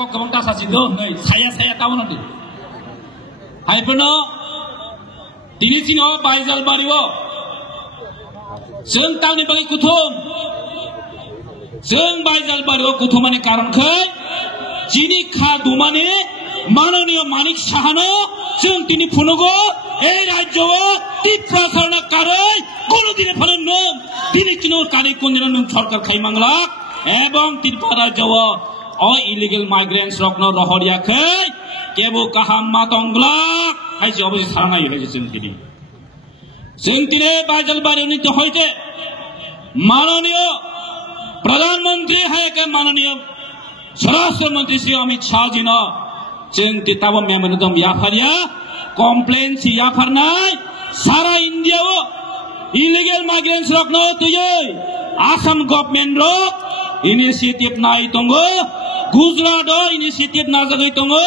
kok kebang tas asin do, nih saya tahu nanti. Hai peno, ini sini oh Baizal Bariwo, seng tahu nih bagi kutum, seng Baizal Bariwo kutumane karon ke, sini kadumane, mana nih Manik Sahano, seng tini punogo, রাজ্য তীব্রাসরণা কারণ কোনদিনে ফলন নম তিনি কিনো কারি কোনদিন নম সরকার খাইমাংলা এবং ত্রিপুরা রাজ্য অ ইলিগেল মাইগ্রেন্টস রকন রহরিয়াখে কেবো কাহাম মাতংলা হাইছে অবশ্যই সারানাই হয়েছে তিনি বাইজাল বাড়ি উন্নীত হইতে মাননীয় প্রধানমন্ত্রী হায়কে মাননীয় স্বরাষ্ট্রমন্ত্রী শ্রী অমিত শাহজি ন जों तिताबो मेमोरेंडम याफारिया कम्प्लेन सी याफारनाय सारा इंडिया वो इलीगल माइग्रेंट्स रखनो तुये आसाम गवर्नमेंट रो इनिशिएटिव नाय तंगो गुजरात ओ इनिशिएटिव नाजागै तंगो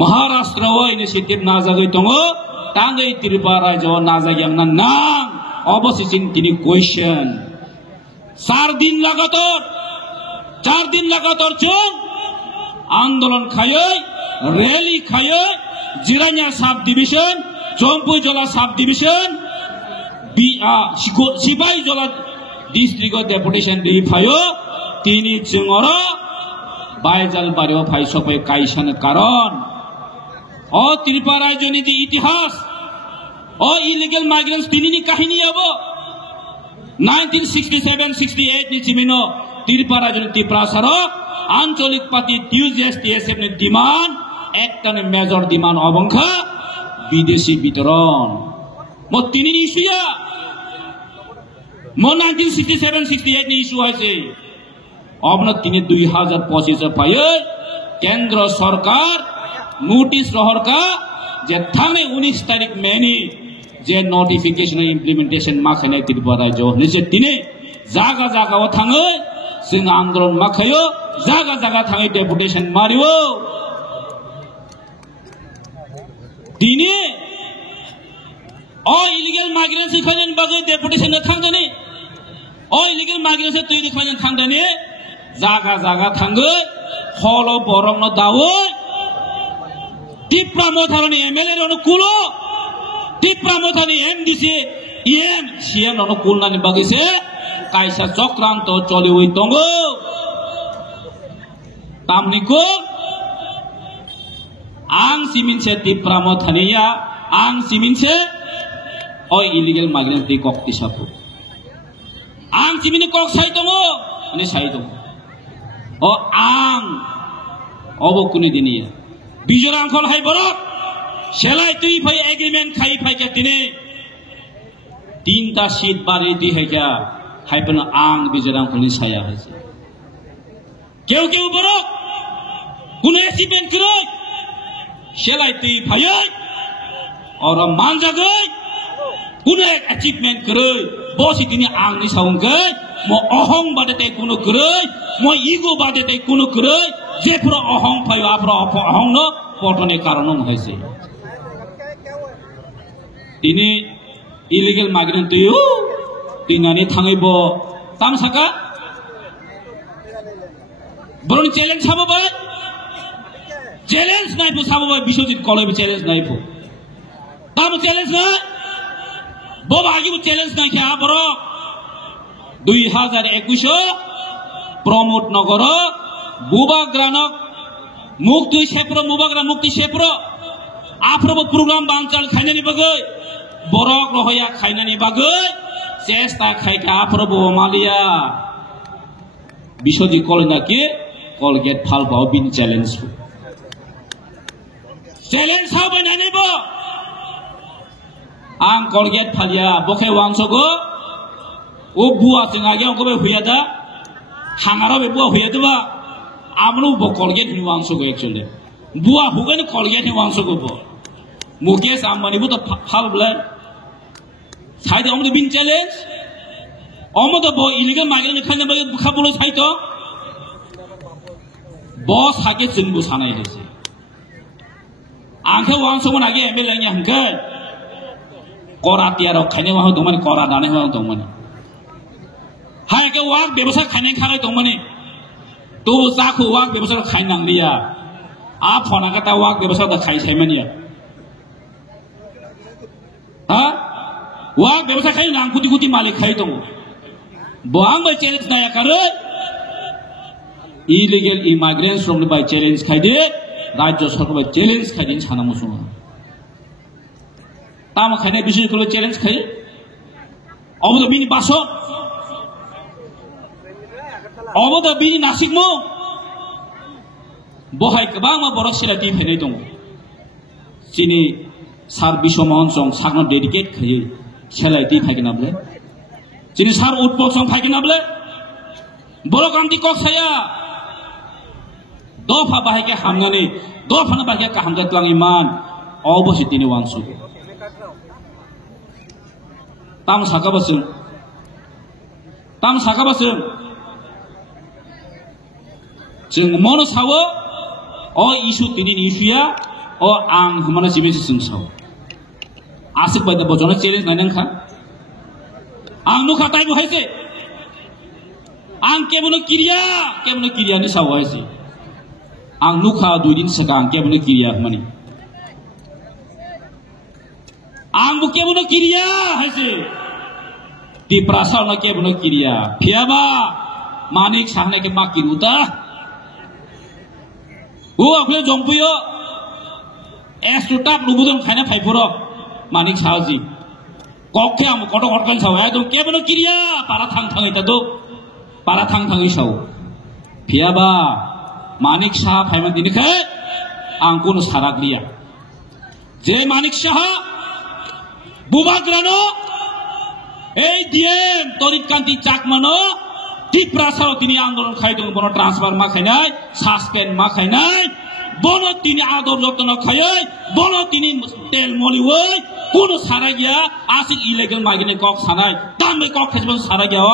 महाराष्ट्र ओ इनिशिएटिव नाजागै तंगो तांगै त्रिपुरा राज्य नाजागियामना नां अबसिसिन तिनि क्वेश्चन 4 दिन लगातार जों आंदोलन खाये रैली खाये जिरानिया सब डिविजन चौंपू जोला सब डिविजन सिपाही जोला डिस्ट्रिक्ट डेपुटेशन दी फायो तीनी जोंगरो बायजाल बारियो फाइ सफाई काइसान कारण ओ त्रिपुरा राज्यनि दि इतिहास ओ इलीगल माइग्रेंट्स तिनिनि काहिनी आबो 1967-68 नि जिमिनो त्रिपुरा राज्यनि त्रिपुरासारो आंचलिक पार्टी टीएसएफ ने डिमांड एक मेजर डिमांड अबंखा विदेशी वितरण मो तीन इश्यूया मो 1967-68 नि इश्यू है अब न तीन 2025 पाए केंद्र सरकार नोटिस रहर का जे थाने 19 तारीख में नि जे नोटिफिकेशन इम्प्लीमेंटेशन माखने त्रिपुरा राज्य निजे तीन जागा जागा वो थांगे जों आंदोलन माखायो जागा जागा थाङै डेपुटेशन मारियो दिने अ इलीगल माइग्रेंट्स खायन बागै डेपुटेशन थांदोनि अ इलीगल माइग्रेंट्स तैरि खायन थांदोनि जागा जागा थाङो हलो बरंनो दावो टिप्रा मोथारनि एमएलए रनो कुलो टिप्रा मोथारनि एमडीसी एम सीएम रनो कुलनानि बागैसे कायसा चक्रान्त चलिवै दङो तामनिको आं सिमिनसे त्रिपुरा मोथानिया आं सिमिनसे ओ इलीगल माइग्रेंट दि कक्ति सापु आं सिमिनि कक साइ दङो नि साइ दङ ओ आं अबकुनि दिनि बिजोर आंखल हाय बरक सेलाय तुइ फै एग्रीमेंट खाइ फाइके दिने 3टा सीट बारि दि हैका हायपन आं बिजोर आंखलनि साया हायसे केउ केउ बरक कुनो एचिभमेंट करे सेलाय तुइ फायै और मानजागै कुनो एचिभमेंट करे बसि दिनि आंनि साउंगै म अहं बादेते कुनो करे म इगो बादेते कुनो करे जेफोर अहं फायो आफ्र अहं न पटने कारण हैसे दिनि इलीगल माइग्रेंट तुयु तिनानि थाङैबो तामसाका बरं चैलेंज साबोबाय चैलेंज नायफो साबोबाय बिश्वजित कलेबो चैलेंज नायफो तामो चैलेंज ना बबागिबो चैलेंज नायखे आबर 2021 प्रमोद नगर बुबाग्रानक मुक्ति सेप्रो मुबाग्रा मुक्ति सेप्रो आफ्रोबो प्रोग्राम बांचाल खायनानि बागै बरक रहया खायनानि बागै चेष्टा खायखे आफ्रोबो मालिया बिश्वजित कलेनाकि कलगेट फालबाव बिन चैलेंज हाबो नायनायबो आं कलगेट फालिया बखे वांसगो ओ बुआ जों आगे अंको बे हुया दा हांगारा बे बुआ हुया दबा आमनो बो कलगेट नि वांसगो एक्चुअली बुआ हुगन कलगेट नि वांसगो बो मुकेश आम्बानी बो तो फालब्ला साइड अमदो बिन चैलेंज अमदो बो इलीगल माइग्रेंट खाने बे बुखाबुलो साइड बॉस हाके जोंबो सानाय देसे आंखौ वांसगो नागे एमएलए नि हंके करा तियार खाने वा दंमोन करा दाने वा दंमोन हायके वाक व्यवसाय खाने खानाय दंमोन tu zaku wak bebasa khai nang liya a phona kata wak bebasa da khai sai mania ha wak bebasa khai nang kuti kuti malik khai tong boang bai challenge na yakare illegal immigrants from the by challenge khai de rajya sarkar by challenge khai din chana musu tama khai na bishi ko challenge khai obodo bini baso obodo bini nasik mo bohai kebang ma borok silati phenai dong chini sar bisomon song sakno dedicate khai selai ti phai kinable chini sar utpok song phai kinable borok amti kok saya dofa bahai ke hamnani dofa na bahai ke hamjat lang iman obosi tini wangsu tam sakabasung jeng mono sawo o isu tini isuya o ang humana sibisi sung sawo asik pada bojona challenge nanang kha ang nukha tai bo haise ang kemono kiriya ni sawo haise ang nukha 2 din sakang kemono kiriya mani ang bu kemono kiriya haise di prasar na kemono kiriya phiaba manik sahne ke makiruta o apne jongpuyo estutap lubudon khaina phaipuro manik sahaji kokhe am koto kotkal saw ekdom kemono kiriya para thang eta do para thang saw phiaba manik sah phaima dini khe ang kono saragriya je manik sah bubagrano ei diem torit kanti chakmano ঠিক প্রাসার তিনি আন্দোলন খাইদং বন transfer মা খাইনাই suspend মা খাইনাই বন তিনি আদর যত্ন খাইই বন তিনি তেল মলি ওই কোন সারা গিয়া আসিক ইলিগাল মাইগ্রেন্ট কক সানাই দামে কক খাইবন সারা গিয়া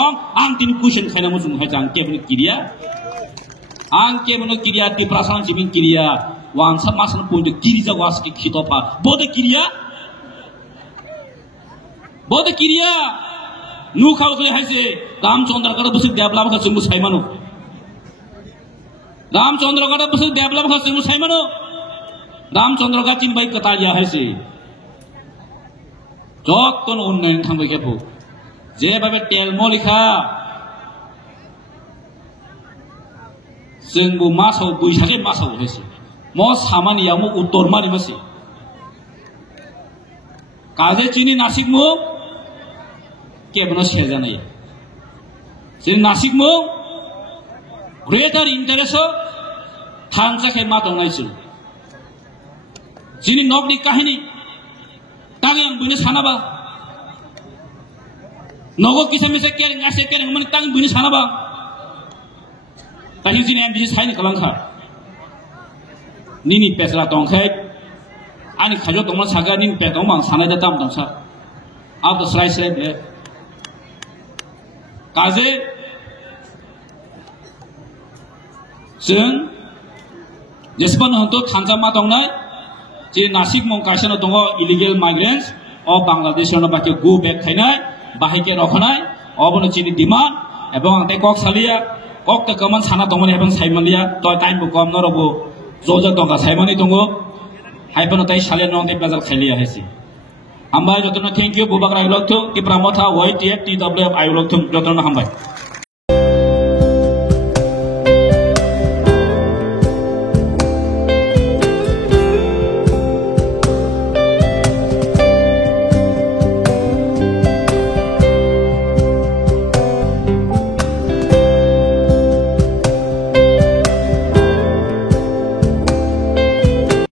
আং তিনি কুইশন খাইনা মুসুং হাইজাং কেবন কিরিয়া তি প্রাসান জিবিন কিরিয়া ওয়ান সামাসন পয়েন্ট কিরিজা ওয়াসকি খিতপা বদে কিরিয়া নুখাও কই হাইছে রামচন্দ্র গড় বসে ডেভেলপ করছে মুসাইমানো রামচন্দ্র গড় বসে ডেভেলপ করছে মুসাইমানো রামচন্দ্র গড় তিন বাই কথা ইয়া হাইছে যতন উন্নয়ন থামবে কেপো যেভাবে তেলমো লেখা जोंबो मासाव बैसागे मासाव हाइसे म सामानिया म उत्तर मारि मासे काजे चिनि नासिक मो केबनो सेजानाय जों नासिक मो ग्रेटर इंटरेस्ट थांजाखे मा दंनायसो जिनि नगनि काहिनी तांगे आं बुइनो सानाबा नगो किसेमिसे केरें गासे केरें माने तांगे बुइनो सानाबा ताहि जिनि एम बिजि साइन खालामखा निनि पेसला दंखाय आनि खाजो दंमा सागा निनि पे दं आं सानाय दाम दंसा आब स्राय स्राय बे काजे जों जेसेबां हन्तो थांजा मा दंनाय जे नासिक मं काइसानो दङ इलिगेल माइग्रेन्ट्स अ बांलादेशनो बाकी गो बेक खायनाय बाहायके रखनाय अबनो जिनि डिमान्ड एबं आंते कक सालिया कक त कमान साना दंमोन एबं साइमलिया त टाइम बो कम नरबो जोजा दंगा साइमनि दङ हाइबनो ताइ सालिया नंते बाजार खायलिया हायसि हामबाय जतनो थैंक यू बुबाग्रा आइलक्थु कि प्रामथा वाइटिएफ टीडब्ल्यूएफ आइलक्थु जतनो हामबाय